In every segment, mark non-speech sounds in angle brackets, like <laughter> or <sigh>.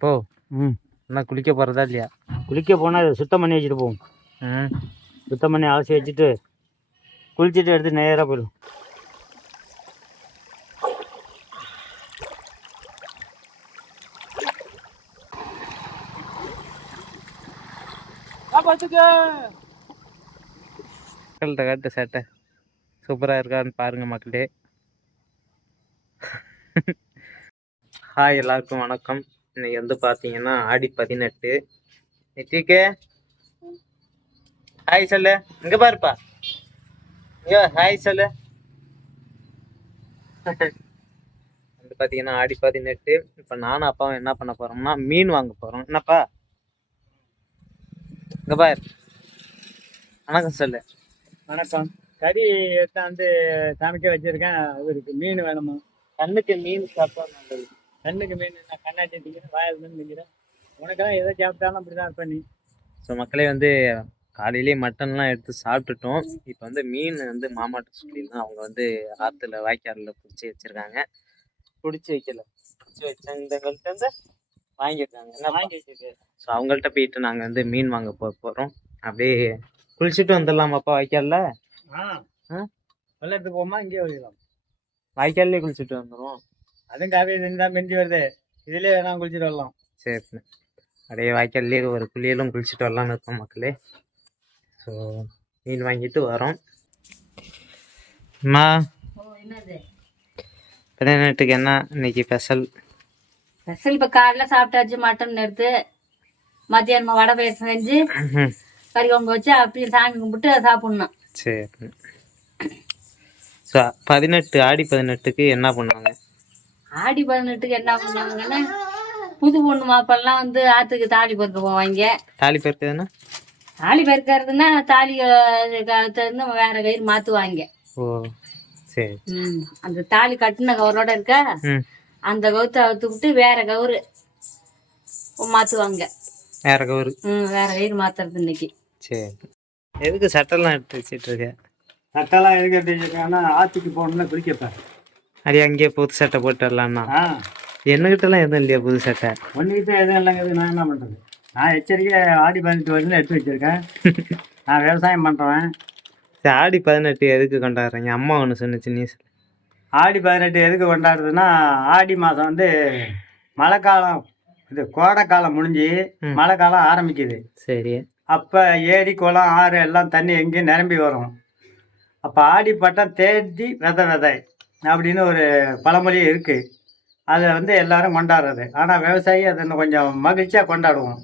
அப்போ ம். என்ன குளிக்க போகிறதா இல்லையா? குளிக்க போனால் இதை சுத்தம் பண்ணி வச்சுட்டு போவோம். ம் சுத்தம் பண்ணி அலசி வச்சுட்டு குளிச்சுட்டு எடுத்து நேராக போயிடும் மக்கள்கிட்ட காட்டு சட்டை சூப்பராக இருக்கான்னு பாருங்க மக்களே. <laughs> ஹாய் எல்லாருக்கும் வணக்கம். இன்னைக்கு வந்து பார்த்தீங்கன்னா ஆடி பதினெட்டு. நித்திகே ஹாய் சொல்லு. இங்க பாருப்பா. ஐயோ ஹாய் சொல்லு. வந்து பார்த்தீங்கன்னா ஆடி பதினெட்டு. இப்போ நானும் அப்பாவும் என்ன பண்ண போறோம்னா மீன் வாங்க போறோம். என்னப்பா? இங்க பாரு. வணக்கம் சொல்லு. வணக்கம். கறி எடுத்தாந்து சமைக்க வச்சிருக்கேன். அவருக்கு மீன் வேணுமா? கண்ணுக்கு மீன் சாப்பிட்டா நல்லது. கண்ணுக்கு மீன் நான் கண்ணாட்டி திங்கிறேன் வாயில் மீன் திங்கிறேன் உனக்கெல்லாம் எதை சாப்பிட்டாலும் அப்படி தான் நீ. ஸோ மக்களே வந்து காலையிலேயே மட்டன்லாம் எடுத்து சாப்பிட்டுட்டோம். இப்போ வந்து மீன் வந்து மாமாட்ட சொல்லியிருந்தோம் அவங்க வந்து ஆற்றுல வாய்க்காலில் பிடிச்சி வச்சுருக்காங்க. பிடிச்சி வைக்கல. பிடிச்சி வச்சவங்கள்ட்ட வந்து வாங்கியிருக்காங்க. என்ன வாங்கி வச்சிருக்கு ஸோ அவங்கள்ட்ட போயிட்டு நாங்கள் வந்து மீன் வாங்க போக போகிறோம் அப்படியே குளிச்சுட்டு வந்துடலாமாப்பா வாய்க்காலில்? ஆ. ஆ? வெள்ளத்துக்கு போமா இங்கே வைக்கலாம் வாய்க்கால்லே குளிச்சுட்டு வந்துடுவோம் அதுவும் தண்ணி தான் மிஞ்சி வருது. இதுலேயே வேணா குளிச்சுட்டு வரலாம். சரி அப்படியே வாய்க்கால்லே ஒரு குளியலும் குளிச்சுட்டு வரலாம்னு இருக்கோம் மக்களே. ஸோ மீன் வாங்கிட்டு வரோம். அம்மா என்னது? பதினெட்டுக்கு என்ன இன்னைக்கு ஸ்பெஷல்? ஸ்பெஷல் இப்போ காலைல சாப்பிட்டாச்சு மட்டன் எடுத்து மத்தியானம் வடை பாயசம் செஞ்சு கறி குழம்பு வச்சு அப்படியே சாமி கும்பிட்டு சாப்பிட்ணும். சரி ஸோ பதினெட்டு ஆடி பதினெட்டுக்கு என்ன பண்ணுவாங்க? ஆடி பதினெட்டுக்கு என்ன பண்ணுவாங்கன்னா புது பொண்ணு மாப்பெல்லாம் வந்து ஆற்றுக்கு தாலி பறிக்க போவாங்க. தாலி பெருக்குதுன்னா தாலி பறிக்கிறதுனா தாலி இருந்து வேற கயிறு மாற்றுவாங்க ஓ சரி. ம் அந்த தாலி கட்டின கவரோட இருக்க அந்த கவுத்தை அவுத்து விட்டு வேற கவுரு மாற்றுவாங்க வேற கவுரு. ம் வேற கயிறு மாத்துறது இன்னைக்கு. சரி. எதுக்கு சட்டெல்லாம் எடுத்து வச்சிட்டு இருக்க? சட்டெல்லாம் எதுக்கு எப்படி வச்சிருக்காங்கன்னா ஆற்றுக்கு போகணும்னா குளிக்கப்பேன் அடி அங்கேயே புது சட்டை போட்டு வரலாம்னா ஆ. என்னகிட்டலாம் எதுவும் இல்லையா புது சட்டை? ஒன்றுக்கிட்ட எதுவும் இல்லைங்கிறது நான் என்ன பண்ணுறது நான் எச்சரிக்கை ஆடி பதினெட்டு வருஷம் எடுத்து வச்சிருக்கேன். <laughs> நான் விவசாயம் பண்ணுறேன் சரி ஆடி பதினெட்டு எதுக்கு கொண்டாடுறீங்க? அம்மா ஒன்று சொன்னுச்சு நீ. ஆடி பதினெட்டு எதுக்கு கொண்டாடுறதுன்னா ஆடி மாதம் வந்து மழைக்காலம் இது கோடைக்காலம் முடிஞ்சு ம். மழைக்காலம் ஆரம்பிக்குது. சரி. அப்போ ஏரி குளம் ஆறு எல்லாம் தண்ணி எங்கேயும் நிரம்பி வரும். அப்போ ஆடி பட்டம் தேடி விதை விதை. அப்படின்னு ஒரு பழமொழி இருக்குது அதை வந்து எல்லாரும் கொண்டாடுறது. ஆனால் விவசாயி அதை இன்னும் கொஞ்சம் மகிழ்ச்சியாக கொண்டாடுவோம்.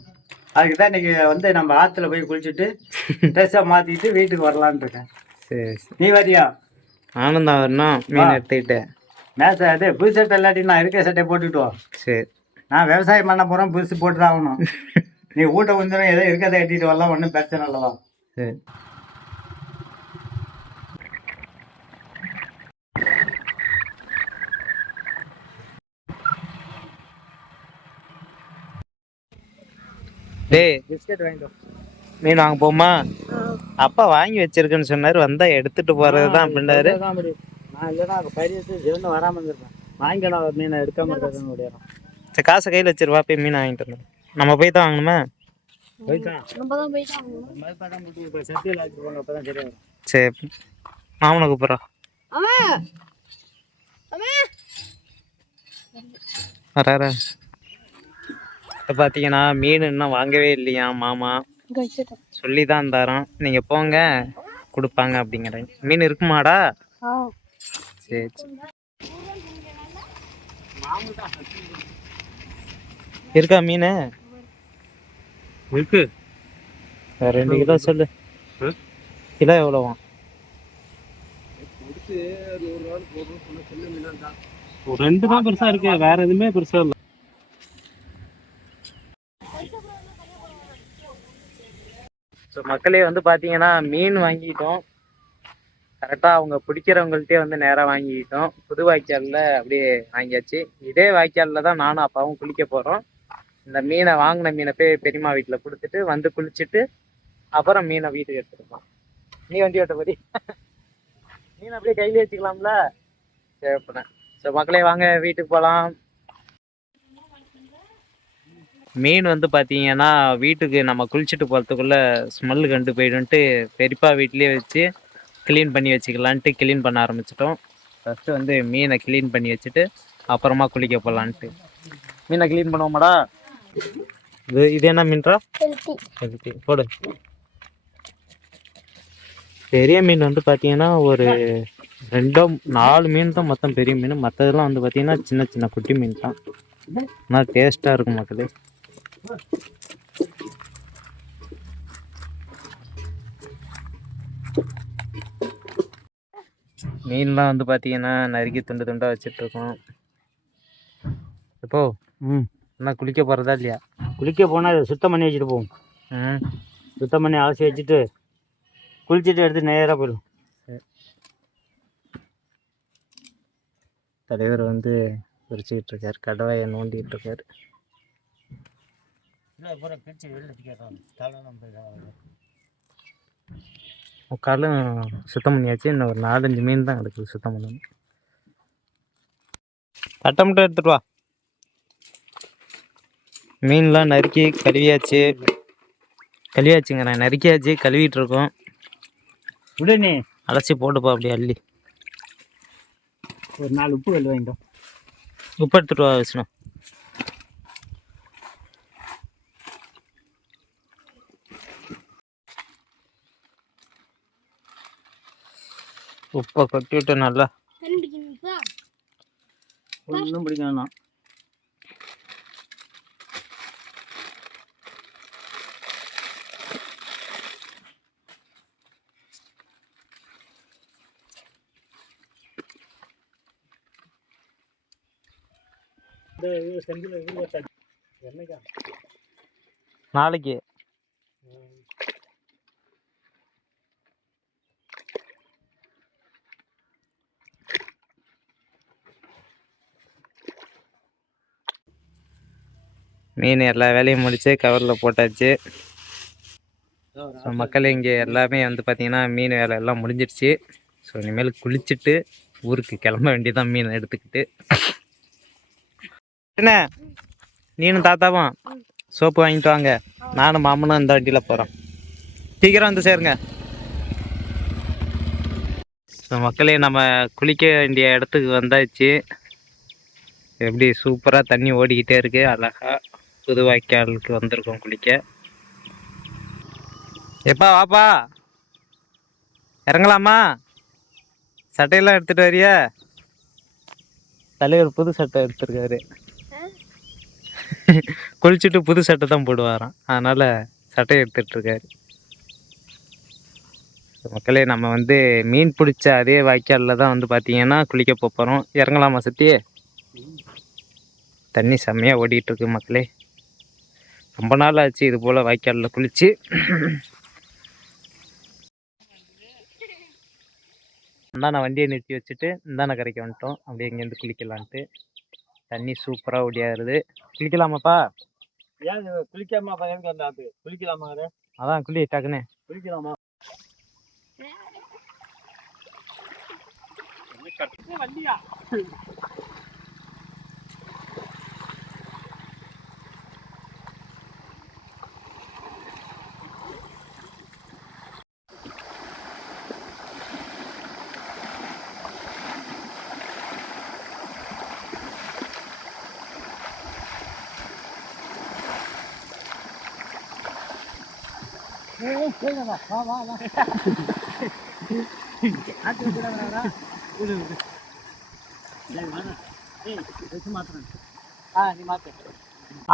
அதுக்கு தான் இன்றைக்கி வந்து நம்ம ஆற்றுல போய் குளிச்சுட்டு <laughs> ட்ரெஸ்ஸை மாற்றிட்டு வீட்டுக்கு வரலான்னு இருக்கேன். சரி நீ வரியா? தான் வரணும். மீன் எடுத்துக்கிட்டேன் மேச இது புது சட்டை இல்லாட்டி நான் இருக்க சட்டையை போட்டுட்டு வா. சரி. நான் விவசாயம் பண்ண போகிறேன் புதுசு போட்டு தான் ஆகணும். <laughs> நீ ஊட்ட வந்துடும் ஏதோ இருக்கிறத எட்டிட்டு வரலாம் ஒன்றும் பிரச்சனை இல்லவா சரி. டேய் பிஸ்கட் வாங்கிட்டு மீன் வாங்க போமா அப்பா வாங்கி வச்சிருக்குன்னு சொன்னாரு வந்தா எடுத்துட்டு போறது தான் அப்படின்னாரு. நான் இல்லைன்னா பயிரிட்டு சிவந்து வராமல் இருந்திருப்பேன் வாங்கிக்கலாம் மீனை எடுக்காம இருக்கிறதுன்னு முடியாது சரி காசை கையில் வச்சிருவா போய் மீன் வாங்கிட்டு வந்தோம் நம்ம போய் தான் வாங்கணுமா? சரி மாமனை கூப்பிட்றா. வராரா இப்போ பார்த்தீங்கன்னா மீன் இன்னும் வாங்கவே இல்லையா மாமா? சொல்லி தான் தரோம். நீங்கள் போங்க கொடுப்பாங்க அப்படிங்கிறாங்க மீன் இருக்குமாடா? சரி. இருக்கா மீன்? இருக்கு. ரெண்டு கிலோ சொல்லு. கிலோ எவ்வளோவா? ரெண்டு தான் பெருசா இருக்கு. வேற எதுவுமே பெருசா இல்லை. ஸோ மக்களே வந்து பார்த்தீங்கன்னா மீன் வாங்கிட்டோம். கரெக்டாக அவங்க பிடிக்கிறவங்கள்ட்டே வந்து நேராக வாங்கிக்கிட்டோம் புது வாய்க்காலில் அப்படியே வாங்கியாச்சு. இதே வாய்க்காலில் தான் நானும் அப்பாவும் குளிக்க போகிறோம் இந்த மீனை வாங்கின மீனை போய் பெரியம்மா வீட்டில் கொடுத்துட்டு வந்து குளிச்சுட்டு அப்புறம் மீனை வீட்டுக்கு எடுத்துருப்போம் நீ வண்டி ஓட்ட போடி மீன் அப்படியே கையிலே வச்சுக்கலாம்ல? தேவைப்படேன் ஸோ மக்களே வாங்க வீட்டுக்கு போகலாம் மீன் வந்து பார்த்தீங்கன்னா வீட்டுக்கு நம்ம குளிச்சுட்டு போகிறதுக்குள்ளே ஸ்மெல்லு கண்டு போயிடும்ட்டு பெரியப்பா வீட்லேயே வச்சு க்ளீன் பண்ணி வச்சுக்கலான்ட்டு க்ளீன் பண்ண ஆரம்பிச்சிட்டோம். ஃபஸ்ட்டு வந்து மீனை க்ளீன் பண்ணி வச்சுட்டு அப்புறமா குளிக்க போகலான்ட்டு மீனை க்ளீன் பண்ணுவோமாடா? இது இது என்ன ஹெல்த்தி போடு. பெரிய மீன் வந்து பார்த்தீங்கன்னா ஒரு ரெண்டோ நாலு மீன் தான் மொத்தம் பெரிய மீன். மற்றதெல்லாம் வந்து பார்த்தீங்கன்னா சின்ன சின்ன குட்டி மீன் தான். ஆனால் டேஸ்ட்டாக இருக்கும் மக்களே. மீன்லாம் வந்து பார்த்தீங்கன்னா நறுக்கி துண்டு துண்டாக வச்சிட்ருக்கோம். இப்போ ம். என்ன குளிக்க போகிறதா இல்லையா? குளிக்க போனால் சுத்தம் பண்ணி வச்சுட்டு போவோம். ம் சுத்தம் பண்ணி அலசி வச்சுட்டு குளிச்சுட்டு எடுத்து நேராக போயிடும் தலைவர் வந்து பிரிச்சுக்கிட்டு இருக்காரு. கடவாயை நோண்டிட்டு இருக்காரு. முக்காலும் சுத்தம் பண்ணியாச்சு. இன்னும் ஒரு நாலஞ்சு மீன் தான் கிடக்குது சுத்தம் பண்ணணும். தட்டை மட்டும் எடுத்துட்டு வா. மீன்லாம் நறுக்கி கழுவியாச்சு. கழுவியாச்சுங்க நான் நறுக்கியாச்சு கழுவிட்டு இருக்கோம். உடனே அலசி போட்டுப்பா அப்படியே அள்ளி. ஒரு நாலு உப்பு கல் வாங்கிட்டோம் உப்பு எடுத்துட்டு வா விஷ்ணு. உப்பை கொட்டி விட்டு நல்லா ஒன்றும் பிடிக்க வேணாம். நாளைக்கு. மீன் எல்லா வேலையும் முடிச்சு கவரில் போட்டாச்சு. ஸோ மக்கள் இங்கே எல்லாமே வந்து பார்த்தீங்கன்னா மீன் வேலை எல்லாம் முடிஞ்சிடுச்சு ஸோ இனிமேல் குளிச்சுட்டு ஊருக்கு கிளம்ப வேண்டியதான் மீன் எடுத்துக்கிட்டு. என்ன? நீனும் தாத்தாவும் சோப்பு வாங்கிட்டு வாங்க. நானும் மாமனும் இந்த வண்டியில் போகிறோம் சீக்கிரம் வந்து சேருங்க. ஸோ மக்களே நம்ம குளிக்க வேண்டிய இடத்துக்கு வந்தாச்சு. எப்படி சூப்பராக தண்ணி ஓடிக்கிட்டே இருக்கு அழகா. புது வாய்க்காலுக்கு வந்திருக்கோம் குளிக்க. எப்பா வாப்பா. இறங்கலாமா? சட்டையெல்லாம் எடுத்துட்டு வரியா? தலைவர் புது சட்டை எடுத்திருக்காரு. <laughs> குளிச்சுட்டு புது சட்டை தான் போடுவாராம். அதனால சட்டை எடுத்துட்டு இருக்காரு மக்களே நம்ம வந்து மீன் பிடிச்ச அதே வாய்க்காலில் தான் வந்து பார்த்தீங்கன்னா குளிக்க போகிறோம் இறங்கலாமா சத்தியே தண்ணி செம்மையாக ஓடிட்டுருக்கு மக்களே. ரொம்ப நாள் ஆச்சு இது போல் வாய்க்காலில் குளிச்சு. இந்தான வண்டியை நிறுத்தி வச்சுட்டு இந்தான கரைக்கு வந்துட்டோம். அப்படியே இங்கேருந்து குளிக்கலான்ட்டு. தண்ணி சூப்பராக ஓடியாருது குளிக்கலாமாப்பா? ஏன் குளிக்காம அப்ப எதுக்கு வந்தா அது குளிக்கலாமா அது? அதான் குளி டக்குன்னு. குளிக்கலாமா? வண்டியா?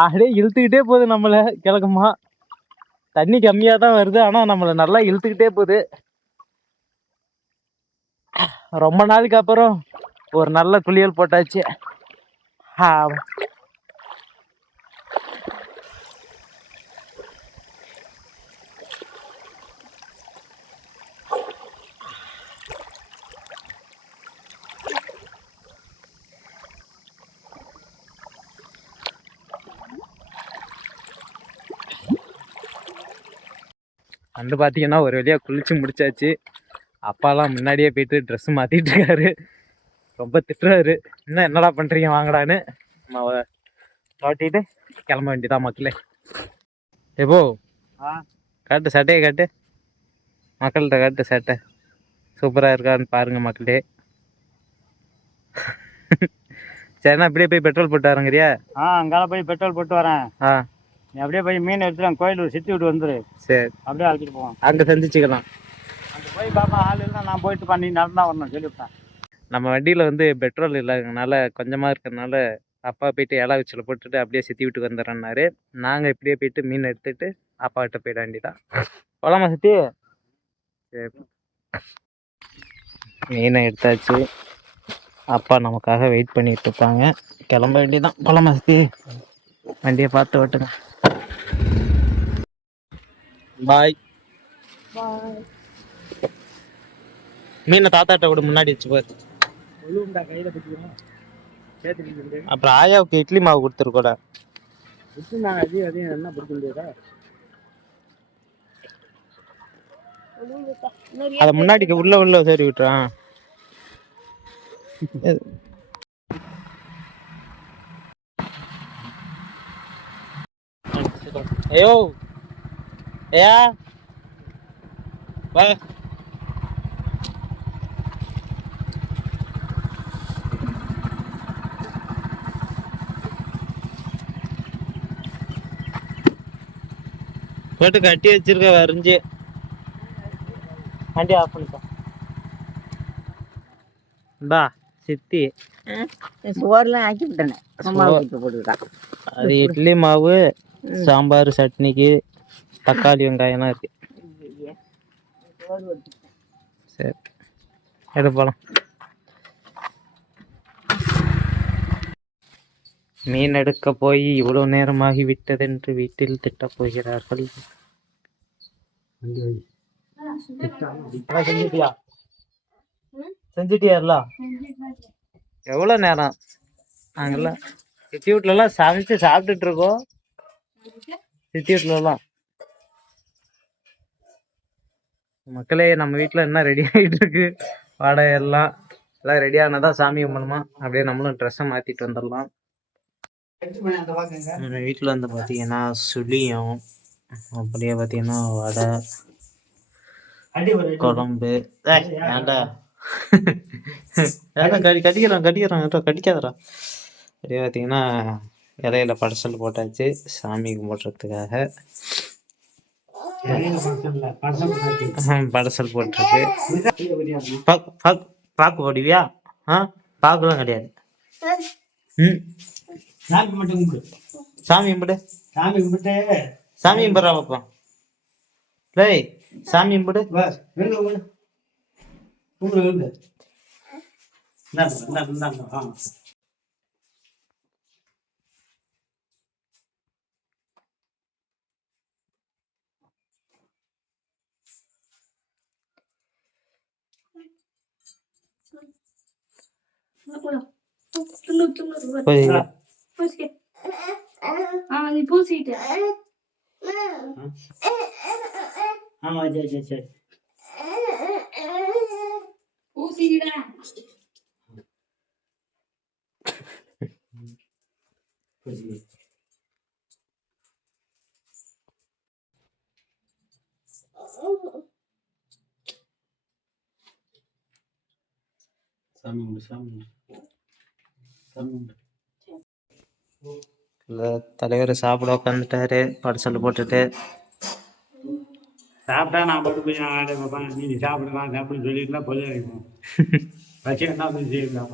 அப்படியே இழுத்துக்கிட்டே போகுது நம்மளை கிழக்குமா. தண்ணி கம்மியாக தான் வருது ஆனால் நம்மளை நல்லா இழுத்துக்கிட்டே போகுது. ரொம்ப நாளுக்கு அப்புறம் ஒரு நல்ல குளியல் போட்டாச்சு. வந்து பார்த்தீங்கன்னா ஒரு வழியாக குளிச்சு முடிச்சாச்சு. அப்பாலாம் முன்னாடியே போயிட்டு ட்ரெஸ் மாற்றிட்டு இருக்காரு. ரொம்ப திட்டுறாரு. இன்னும் என்னடா பண்ணுறீங்க வாங்கடான்னு. நம்ம மாட்டிட்டு கிளம்ப வேண்டியதான் மக்களே? எப்போ ஆ. காட்டு சட்டையை காட்டு. மக்கள்கிட்ட காட்டு சட்டை. சூப்பராக இருக்கான்னு பாருங்க மக்களே. சரிண்ணா அப்படியே போய் பெட்ரோல் போட்டு வரங்கிறியா? ஆ அங்கால போய் பெட்ரோல் போட்டு வரேன். ஆ. அப்படியே போய் மீன் எடுத்துட்டு கோயிலூர் சித்தி விட்டு வந்துரு. சரி. அப்படியே அழைச்சிட்டு போவோம். அங்கே சந்திச்சுக்கலாம். அங்கே போய் பாப்பா ஆள் இருந்தால் நான் போயிட்டு பண்ணி நடந்தா வரணும் சொல்லிவிட்டேன். நம்ம வண்டியில் வந்து பெட்ரோல் இல்லாததுனால கொஞ்சமாக இருக்கிறதுனால அப்பா போயிட்டு இலை வச்சில் போட்டுட்டு அப்படியே சுற்றி விட்டு வந்துடுறேன்னாரு. நாங்கள் இப்படியே போயிட்டு மீன் எடுத்துட்டு அப்பா கிட்ட போயிட வேண்டியதான் போலாமா சுத்தி? சரி. மீனை எடுத்தாச்சு. அப்பா நமக்காக வெயிட் பண்ணிட்டு இருப்பாங்க கிளம்ப வேண்டியதான் போலாமா சுத்தி? வண்டியை பார்த்து ஓட்டுங்க. பாய். மீனை தாத்தாட்ட கூட முன்னாடி வச்சு பாரு. அப்புறம் ஆயாவுக்கு இட்லி மாவு கொடுத்துருக்கோட. அதை முன்னாடிக்கு உள்ள உள்ள சரி விட்டுறான் ஐயோ ஏயா வா. போட்டு கட்டி வச்சிருக்க வரைஞ்சி. வண்டி ஆஃப் இந்தா சித்தி. சோறுலாம் ஆக்கி விட்டேனே. அது இட்லி மாவு சாம்பார் சட்னிக்கு. தக்காளி வெங்காயம்லாம் இருக்கு. சரி. எடு போலாம். மீன் எடுக்க போய் இவ்வளவு நேரமாகி விட்டதென்று வீட்டில் திட்டப் போகிறார்கள். செஞ்சிட்டியா? செஞ்சிட்டியார்ல? எவ்வளோ நேரம்? நாங்கெல்லாம் சித்தி வீட்லலாம் சமைச்சு சாப்பிட்டுட்டு இருக்கோம். சித்தி மக்களே நம்ம வீட்டில் என்ன ரெடி ஆகிட்டு இருக்கு வாடகை எல்லாம் எல்லாம் ரெடி ஆனதா சாமி கும்பிடணுமா அப்படியே நம்மளும் ட்ரெஸ்ஸை மாற்றிட்டு வந்துடலாம். நம்ம வீட்டில் வந்து பார்த்தீங்கன்னா சுழியம் அப்படியே பார்த்தீங்கன்னா வடை குழம்பு. ஏய், ஏன்டா? கடி கடிக்கிறான் கடிக்கிறான் ஏன்டா அப்படியே பார்த்தீங்கன்னா இலையில படசல் போட்டாச்சு சாமி கும்பிட்றதுக்காக. படசல் போட்டிருக்கு. பாக்கு போடுவியா? ஆ பாக்குலாம் கிடையாது. ம். சாமி மட்டும் கும்பிடு. சாமி கும்பிடு. சாமி கும்பிட்டு. சாமி கும்பிட்றா பாப்பா. டேய் சாமி கும்பிடு. கும்பிடு கும்பிடு வெங்க இந்தாங்க இந்தாங்க இந்தாங்க ஆ போய் நீ பூசிட்டு ஆமா சரி சரி சரி பூசிக்கிடா சாமி கும்பிடு சாமி கும்பிடு சாமி கும்பிடு இல்ல, தலைவர் சாப்பிட உட்காந்துட்டாரு படசல் போட்டுட்டு. சாப்பிட்டா நான் போட்டு போய் ஆடு பாப்பா நீ சாப்பிடலாம் சாப்பிடுன்னு சொல்லிட்டுலாம் <laughs> பொழுது இருக்கும் வச்சு என்ன பண்ணி செய்யலாம்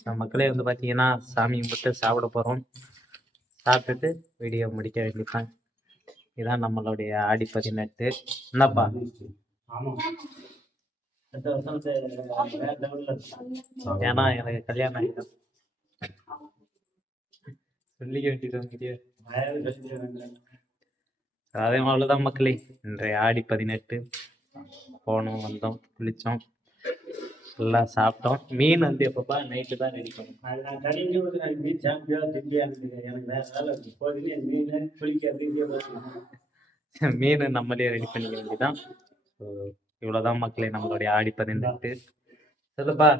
நம்ம மக்களே வந்து பார்த்தீங்கன்னா சாமி கும்பிட்டு சாப்பிட போகிறோம் சாப்பிட்டுட்டு வீடியோ முடிக்க வேண்டியதான் இதான் நம்மளுடைய ஆடி பதினெட்டு. என்னப்பா? ஏன்னா எனக்கு கல்யாணம் ஆகிடும் சொல்லிக்க வேண்டியது. அதே அவ்வளோதான் மக்களே இன்றைய ஆடி பதினெட்டு. போனோம் வந்தோம் குளித்தோம் எல்லாம் சாப்பிட்டோம். மீன் வந்து எப்பப்பா நைட்டு தான் ரெடி பண்ணும் அது நான் கடைக்கு வந்து நான் மீன் சாப்பிட்டியா திண்டியா இருக்குது எனக்கு வேற வேலை இருக்கு. இப்போதைக்கு மீன் பார்த்துக்கணும் <laughs> மீன் நம்மளே ரெடி பண்ணிக்க வேண்டியதான் ஸோ இவ்வளோதான் மக்களே நம்மளுடைய ஆடி பதினெட்டு. சொல்லுப்பா.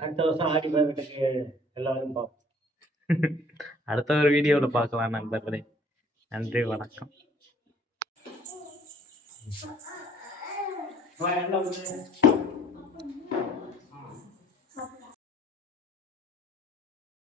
அடுத்த வருஷம் ஆடி பதினெட்டுக்கு எல்லாரும் பார்ப்போம் <laughs> அடுத்த ஒரு வீடியோவில் பார்க்கலாம் நண்பர்களே. நன்றி வணக்கம். எல்லாம் வந்து